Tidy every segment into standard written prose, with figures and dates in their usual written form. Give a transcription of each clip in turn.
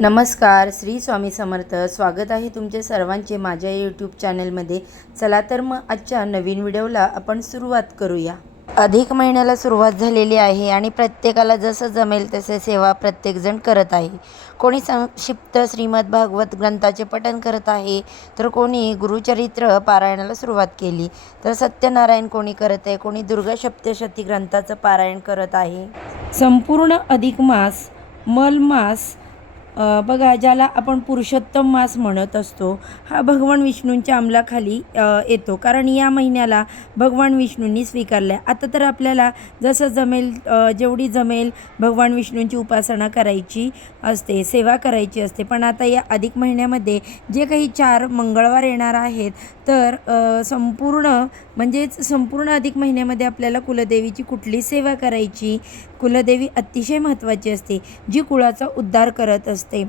नमस्कार, श्री स्वामी समर्थ. स्वागत आहे तुमचे सर्वांचे माझ्या यूट्यूब चॅनलमध्ये. चला तर मग आजच्या नवीन व्हिडिओला आपण सुरुवात करूया. अधिक महिन्याला सुरुवात झालेली आहे आणि प्रत्येकाला जसं जमेल तसे सेवा प्रत्येकजण करत आहे. कोणी संक्षिप्त श्रीमद भागवत ग्रंथाचे पठण करत आहे, तर कोणी गुरुचरित्र पारायणाला सुरुवात केली, तर सत्यनारायण कोणी करत आहे, कोणी दुर्गा सप्तशती ग्रंथाचं पारायण करत आहे. संपूर्ण अधिक मास मलमास बघा, ज्याला आपण पुरुषोत्तम मास म्हणत असतो, हा भगवान विष्णूंच्या अंमलाखाली येतो. कारण या महिन्याला भगवान विष्णूंनी स्वीकारला आहे. आता तर आपल्याला जसं जमेल जेवढी जमेल भगवान विष्णूंची उपासना करायची असते, सेवा करायची असते. पण आता या अधिक महिन्यामध्ये जे काही 4 मंगळवार येणार आहेत, तर संपूर्ण अधिक महिन्यामध्ये आपल्याला कुलदेवीची कुठली सेवा करायची. कुलदेवी अतिशय महत्त्वाची असते, जी कुळाचा उद्धार करत असते,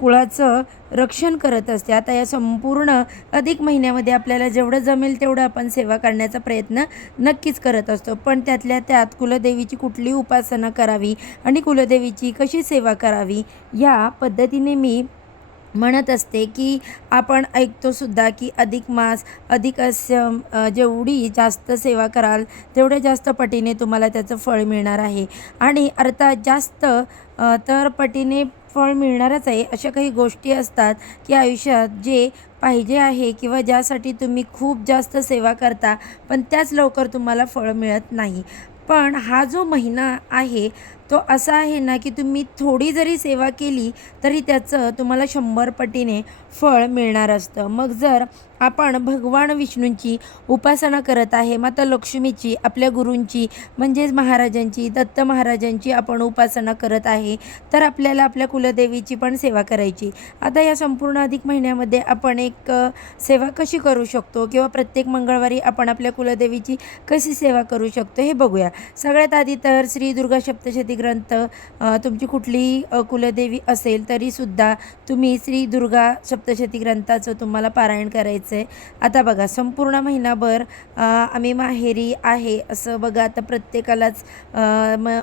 कुळाचं रक्षण करत असते. आता या संपूर्ण अधिक महिन्यामध्ये आपल्याला जेवढं जमेल तेवढं आपण सेवा करण्याचा प्रयत्न नक्कीच करत असतो. पण त्यातल्या त्यात कुलदेवीची कुठली उपासना करावी आणि कुलदेवीची कशी सेवा करावी, या पद्धतीने मी म्हणत असते की आपण ऐकतो सुद्धा की अधिक मास अधिक जेवढी जास्त सेवा कराल तेवढ्या जास्त पटीने तुम्हाला त्याचं फळ मिळणार आहे. आणि अर्थात जास्त तर पटीने फळ मिळणारच आहे. अशा काही गोष्टी असतात की आयुष्यात जे पाहिजे आहे किंवा ज्यासाठी तुम्ही खूप जास्त सेवा करता, पण त्याच लवकर तुम्हाला फळ मिळत नाही. पण हा जो महिना आहे तो असा आहे ना की तुम्ही थोडी जरी सेवा केली तरी त्याचं तुम्हाला 100 पटीने फळ मिळणार असतं. मग जर आपण भगवान विष्णूंची उपासना करत आहे, माता लक्ष्मीची, आपल्या गुरूंची म्हणजेच महाराजांची, दत्त महाराजांची आपण उपासना करत आहे, तर आपल्याला आपल्या कुलदेवीची पण सेवा करायची. आता या संपूर्ण अधिक महिन्यामध्ये आपण एक सेवा कशी करू शकतो किंवा प्रत्येक मंगळवारी आपण आपल्या कुलदेवीची कशी सेवा करू शकतो हे बघूया. सगळ्यात आधी तर श्री दुर्गा सप्तशती ग्रंथ तुमची कुठलीही कुलदेवी असेल तरीसुद्धा तुम्ही श्री दुर्गा सप्तशती ग्रंथाचं तुम्हाला पारायण करायचं आहे. आता बघा, संपूर्ण महिनाभर आम्ही माहेरी आहे असं बघा, आता प्रत्येकालाच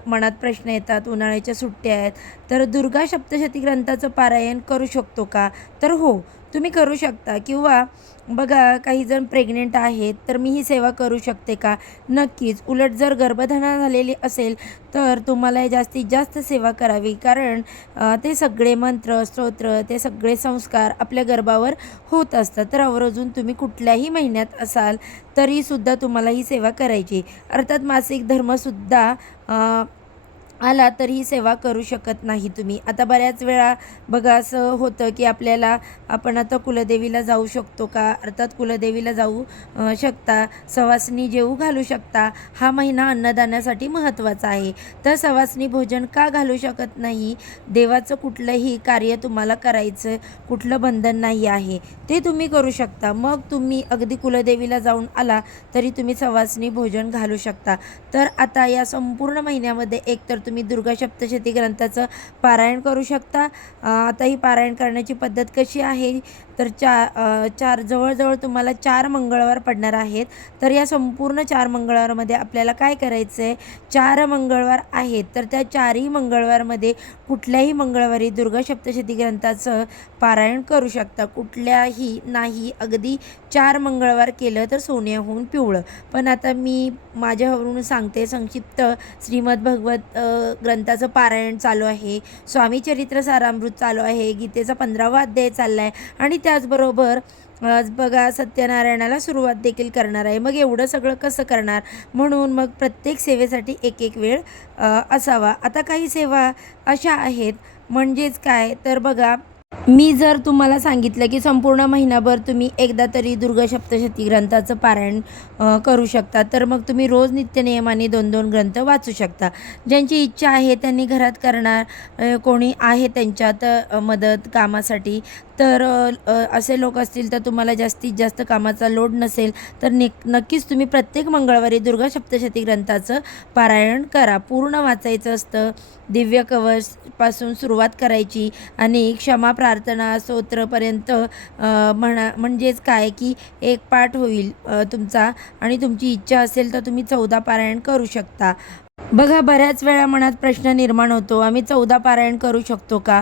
मनात प्रश्न येतात. उन्हाळ्याच्या सुट्ट्या आहेत, तर दुर्गा सप्तशती ग्रंथाचं पारायण करू शकतो का? तर हो, तुम्ही करू शकता. किंवा बघा, काही जण प्रेग्नेंट आहेत, तर मी ही सेवा करू शकते का? नक्कीच. उलट जर गर्भधारणा झालेली असेल तर तुम्हाला जास्तीत जास्त सेवा करावी. कारण ते सगळे मंत्र स्तोत्र, ते सगळे संस्कार आपल्या गर्भावर होत असतात. तर आवर्जून तुम्ही कुठल्याही महिन्यात असाल तरीसुद्धा तुम्हाला ही सेवा करायची. अर्थात मासिक धर्मसुद्धा आला तर ही सेवा करू शकत नाही तुम्ही. आता बऱ्याच वेळा बघा असं होतं की आपण आता कुलदेवीला जाऊ शकतो का? अर्थात कुलदेवीला जाऊ शकता, सवासणी जेवू घालू शकता. हा महिना अन्नदानासाठी महत्त्वाचा आहे, तर सवासणी भोजन का घालू शकत नाही? देवाचं कुठलंही कार्य तुम्हाला करायचं कुठलं बंधन नाही आहे, ते तुम्ही करू शकता. मग तुम्ही अगदी कुलदेवीला जाऊन आला तरी तुम्ही सवासणी भोजन घालू शकता. तर आता या संपूर्ण महिन्यामध्ये एकतर तुम्ही दुर्गा सप्तशती ग्रंथाचं पारायण करू शकता. आता ही पारायण करण्याची पद्धत कशी आहे, तर जवळजवळ तुम्हाला 4 मंगळवार पडणार आहेत. तर या संपूर्ण 4 मंगळवारमध्ये आपल्याला काय करायचं आहे, 4 मंगळवार आहेत, तर त्या 4ही मंगळवारमध्ये कुठल्याही मंगळवारी दुर्गा सप्तशती ग्रंथाचं पारायण करू शकता. कुठल्याही नाही, अगदी 4 मंगळवार केलं तर सोन्याहून पिवळं. पण आता मी माझ्यावरून सांगते, संक्षिप्त श्रीमद भागवत ग्रंथाचं पारायण चालू आहे, स्वामी चरित्र सारामृत चालू आहे, गीतेचा 15वा अध्याय चालला आहे आणि त्याचबरोबर बघा सत्यनारायणाला सुरुवात देखील करणार आहे. मग एवढं सगळं कसं करणार? म्हणून मग प्रत्येक सेवेसाठी एक वेळ असावा. आता काही सेवा अशा आहेत, म्हणजेच काय, तर बघा, मी जर तुम्हाला सांगितलं की संपूर्ण महिनाभर तुम्ही एकदा तरी दुर्गा सप्तशती ग्रंथाचं पारायण करू शकता, तर मग तुम्ही रोज नित्यनियमाने 2-2 ग्रंथ वाचू शकता. ज्यांची इच्छा आहे त्यांनी घरात करणार, कोणी आहे त्यांच्यात मदत कामासाठी, तर असे लोक असतील तर तुम्हाला जास्तीत जास्त कामाचा लोड नसेल तर नक्कीच तुम्ही प्रत्येक मंगळवारी दुर्गा सप्तशती ग्रंथाचं पारायण करा. पूर्ण वाचायचं असतं. दिव्य कवचपासून सुरुवात करायची आणि क्षमा प्रार्थना स्तोत्रपर्यंत म्हणजेच काय की एक पाठ होईल तुमचा, आणि तुमची इच्छा असेल तर तुम्ही 14 पारायण करू शकता. बघा, बऱ्याच वेळा मनात प्रश्न निर्माण होतो, आम्ही 14 पारायण करू शकतो का?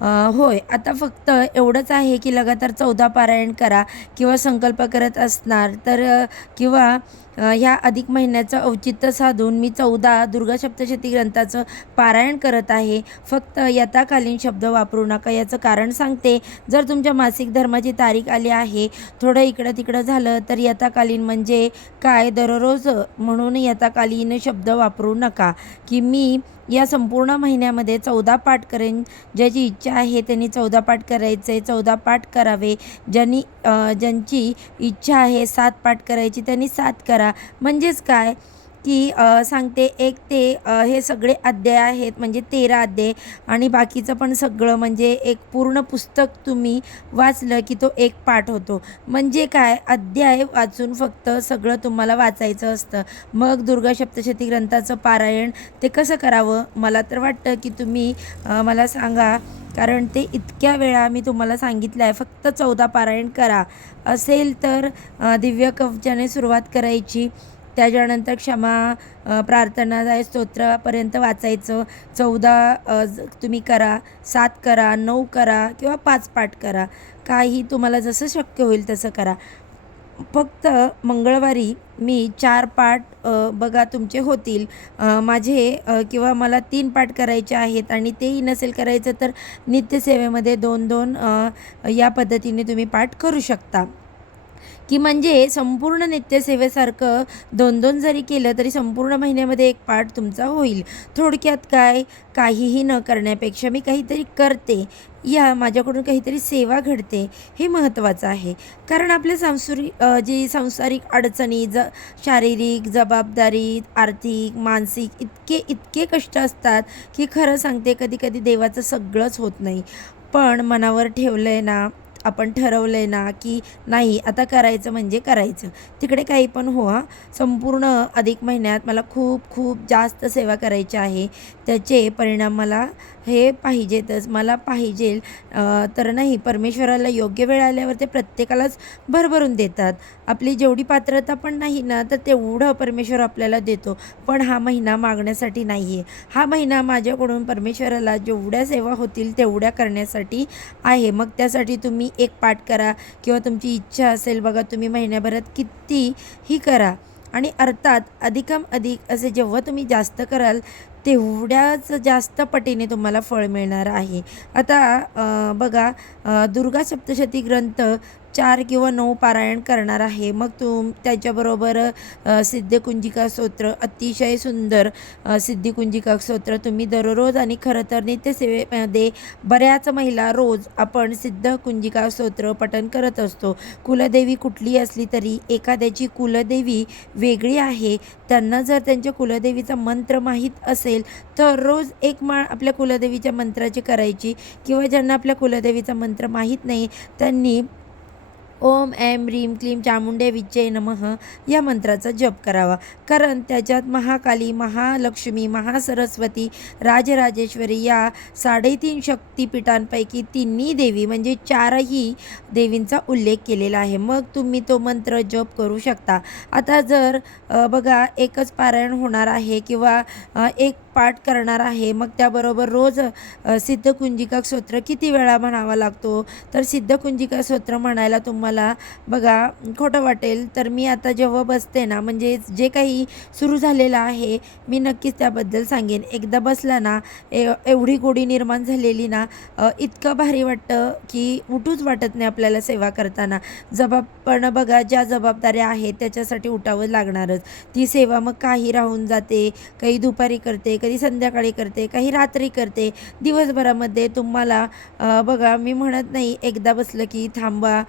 होय. आता फक्त एवढंच आहे की लगातार 14 पारायण करा किंवा संकल्प करत असणार तर किंवा ह्या अधिक महिन्याचं औचित्य साधून मी 14 दुर्गा सप्तशती ग्रंथाचं पारायण करत आहे. फक्त यथाकालीन शब्द वापरू नका. याचं कारण सांगते. जर तुमच्या मासिक धर्माची तारीख आली आहे, थोडं इकडं-तिकडं झालं तर यथाकालीन म्हणजे काय, दररोज म्हणून यथाकालीन शब्द वापरू नका. की मी या संपूर्ण महिन्यामध्ये 14 पाठ करेन. ज्याची इच्छा आहे त्यांनी 14 पाठ करायचे, 14 पाठ करावे. ज्यांची इच्छा आहे 7 पाठ करायची त्यांनी 7 करा. म्हणजेच काय की सांगते 1 ते हे सगळे अध्याय आहेत म्हणजे 13 अध्याय आणि बाकीचं पण सगळं म्हणजे एक पूर्ण पुस्तक तुम्ही वाचलं की तो एक पाठ होतो. म्हणजे काय, अध्याय वाचून फक्त सगळं तुम्हाला वाचायचं असतं. मग दुर्गा सप्तशती ग्रंथाचं पारायण ते कसं करावं, मला तर वाटतं की तुम्ही मला सांगा. कारण ते इतक्या वेळा मी तुम्हाला सांगितलं आहे. फक्त 14 पारायण करा. असेल तर दिव्य कवचाने सुरुवात करायची. त्याच्यानंतर क्षमा प्रार्थनादाय स्तोत्रापर्यंत वाचायचं. 14 तुम्ही करा, 7 करा, 9 करा किंवा 5 पाठ करा. काही तुम्हाला जसं शक्य होईल तसं करा. फक्त मंगळवारी मी 4 पाठ बघा तुमचे होतील. माझे किंवा मला 3 पाठ करायचे आहेत आणि तेही नसेल करायचं तर नित्यसेवेमध्ये 2-2 या पद्धतीने तुम्ही पाठ करू शकता. की म्हणजे संपूर्ण नित्यसेवेसारखं 2-2 जरी केलं तरी संपूर्ण महिन्यामध्ये 1 पाठ तुमचा होईल. थोडक्यात काय, काहीही न करण्यापेक्षा मी काहीतरी करते, या माझ्याकडून काहीतरी सेवा घडते, हे महत्त्वाचं आहे. कारण आपल्या जी सांसारिक अडचणी, शारीरिक जबाबदारी, आर्थिक, मानसिक इतके कष्ट असतात की खरं सांगते कधी-कधी देवाचं सगळंच होत नाही. पण मनावर ठेवलं आहे ना, आपण ठरवलं आहे ना की नाही आता करायचं म्हणजे करायचं. तिकडे काही पण हो हां. संपूर्ण अधिक महिन्यात मला खूप खूप जास्त सेवा करायची आहे. त्याचे परिणाम मला हे पाहिजेतच. मला पाहिजेल तर नाही, परमेश्वराला योग्य वेळ आल्यावर ते प्रत्येकालाच भरभरून देतात. आपली जेवढी पात्रता पण नाही ना तर तेवढं परमेश्वर आपल्याला देतो. पण हा महिना मागण्यासाठी नाही आहे. हा महिना माझ्याकडून परमेश्वराला जेवढ्या सेवा होतील तेवढ्या करण्यासाठी आहे. मग त्यासाठी तुम्ही 1 पाठ करा किंवा तुमची इच्छा असेल बघा तुम्ही महिन्याभरात कितीही करा. आणि अर्थात अधिक असे जेव्हा तुम्ही जास्त कराल तेवढ्याच जास्त पटीने तुम्हाला फळ मिळणार आहे. आता बघा दुर्गा सप्तशती ग्रंथ 4 किंवा 9 पारायण करणार आहे. मग त्याच्याबरोबर सिद्धकुंजिका स्तोत्र, अतिशय सुंदर सिद्धिकुंजिका स्तोत्र तुम्ही दररोज, आणि खरं तर नित्यसेवेमध्ये बऱ्याच महिला रोज आपण सिद्धकुंजिका स्तोत्र पठण करत असतो. कुलदेवी कुठली असली तरी एखाद्याची कुलदेवी वेगळी आहे. त्यांना जर त्यांच्या कुलदेवीचा मंत्र माहीत असेल तर रोज 1 माळ आपल्या कुलदेवीच्या मंत्राची करायची. किंवा ज्यांना आपल्या कुलदेवीचा मंत्र माहीत नाही त्यांनी ओम ऐं ह्रीं क्लीं चामुंडे विच्चे नमः या मंत्राचा जप करावा. कारण त्याच्यात महाकाली, महालक्ष्मी, महासरस्वती, राजराजेश्वरी या 3.5 शक्तिपीठांपैकी 3 देवी म्हणजे 4ही देवींचा उल्लेख केलेला आहे. मग तुम्ही तो मंत्र जप करू शकता. आता जर बघा एकच पारायण होणार आहे किंवा 1 पाठ करणार आहे, मग त्याबरोबर रोज सिद्धकुंजिका स्तोत्र किती वेळा म्हणावा लागतो, तर सिद्धकुंजिका स्तोत्र म्हणायला तुम्हाला बघा खोटं वाटेल तर मी आता जेव्हा बसते ना, म्हणजे जे काही सुरू झालेलं आहे मी नक्कीच त्याबद्दल सांगेन. एकदा बसला ना एवढी गोडी निर्माण झालेली ना, इतकं भारी वाटतं की उठूच वाटत नाही आपल्याला सेवा करताना. पण बघा ज्या जबाबदाऱ्या आहेत त्याच्यासाठी उठावं लागणारच. ती सेवा मग काही राहून जाते, काही दुपारी करते, कधी संध्याकाळी करते, काही रात्री करते. दिवसभरामध्ये तुम्हाला बघा मी म्हणत नाही एकदा बसलं की थांबा,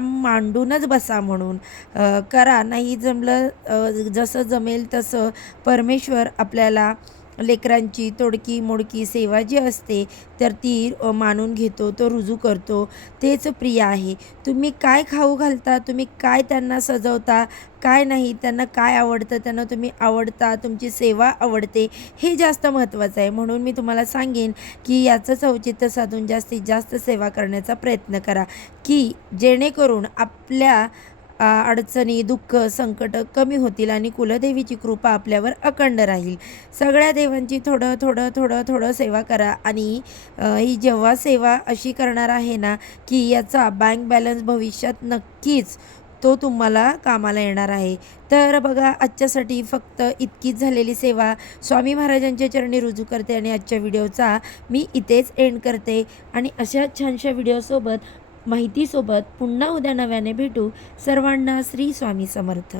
मांडूनच बसा म्हणून करा. नाही जमलं जसं जमेल तसं परमेश्वर आपल्याला लेकरांची तोडकी मोडकी सेवा जी असते तर ती मानून घेतो, तो रुजू करतो. तेच प्रिय आहे. तुम्ही काय खाऊ घालता, तुम्ही काय त्यांना सजवता, काय नाही, त्यांना काय आवडतं, त्यांना तुम्ही आवडता, तुमची सेवा आवडते, हे जास्त महत्त्वाचं आहे. म्हणून मी तुम्हाला सांगेन की याचंच औचित्य साधून जास्तीत जास्त सेवा करण्याचा प्रयत्न करा की जेणेकरून आपल्या अडचणी, दुःख, संकट कमी होतील आणि कुलदेवीची कृपा आपल्यावर अखंड राहील. सगळ्या देवांची थोडं थोडं थोडं थोडं सेवा करा आणि ही जेव्हा सेवा अशी करणार आहे ना की याचा बँक बॅलन्स भविष्यात नक्कीच तो तुम्हाला कामाला येणार आहे. तर बघा, आजच्यासाठी फक्त इतकीच झालेली सेवा स्वामी महाराजांच्या चरणी रुजू करते आणि आजच्या व्हिडिओचा मी इथेच एंड करते. आणि अशा छानशा व्हिडिओसोबत, माहितीसोबत पुन्हा उद्या नव्याने भेटू. सर्वांना श्री स्वामी समर्थ.